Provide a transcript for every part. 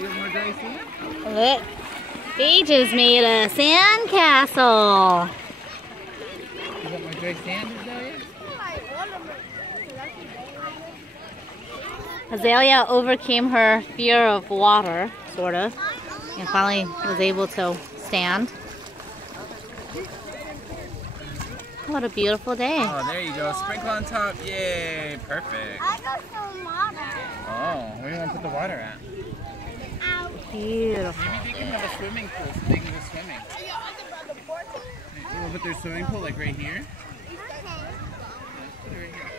You got more dry sand? Look, Paige has made a sand castle. You got more dry sand, Azalea? Azalea overcame her fear of water, sort of, and finally was able to stand. What a beautiful day. Oh, there you go. Sprinkle on top. Yay. Perfect. I got some water. Oh, where do you want to put the water at? Beautiful. Maybe they can have a swimming pool so they can go swimming. We'll put their swimming pool like right here. Put it right here.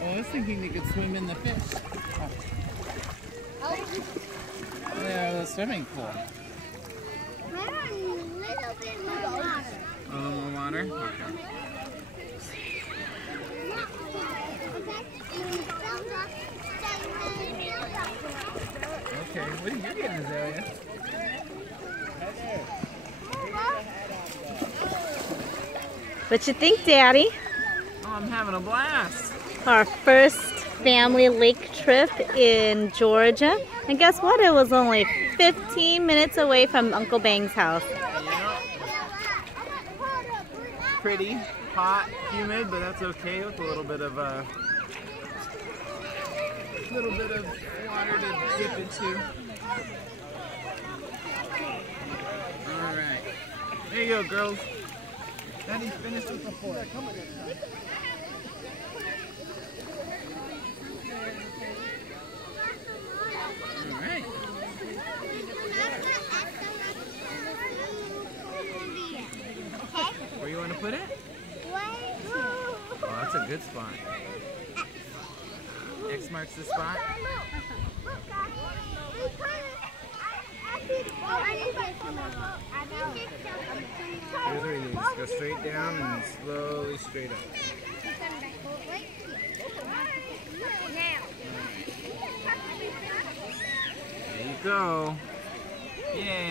Oh, I was thinking they could swim in the fish. Oh. Yeah, the swimming pool. A little bit more water. A little more water? Okay. Okay, what are you getting, Azalea? What you think, Daddy? Oh, I'm having a blast. Our first family lake trip in Georgia. And guess what? It was only 15 minutes away from Uncle Bang's house. Yeah. Pretty, hot, humid, but that's okay with a little bit of water to dip into. All right, there you go, girls. Daddy's finished with the fork. All right. Where you want to put it? Oh, that's a good spot. X marks the spot. Here's what you do. Just go straight down and slowly straight up. There you go. Yeah.